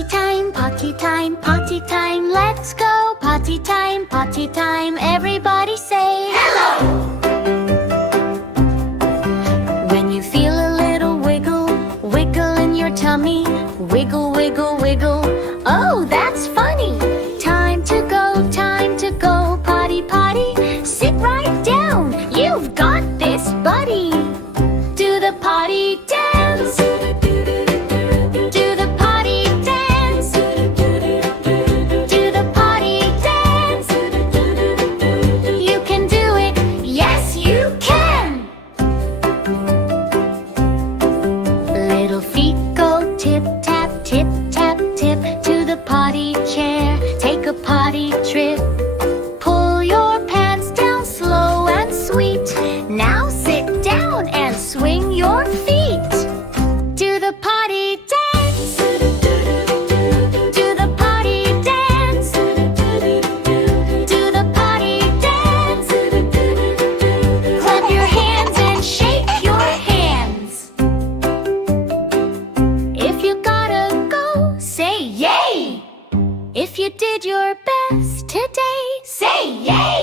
Potty time, potty time, potty time. Let's go potty time, potty time. Everybody say hello. When you feel a little wiggle, wiggle in your tummy, wiggle, wiggle, wiggle. Oh, that's funny. Time to go, potty, potty. Sit right down, you've got this, buddy. Do the potty dance. Do the potty dance. Do the potty dance. You can do it, yes you can. Little feet go tip tap, tip tap, tip to the potty chair. Take a potty trip. Pull your pants down slow and sweet. Now sit down and swing your feet. Do the potty dance. Do the potty dance. Do the potty dance. Clap your hands and shake your hands. If you gotta go, say yay. If you did your best today, say yay.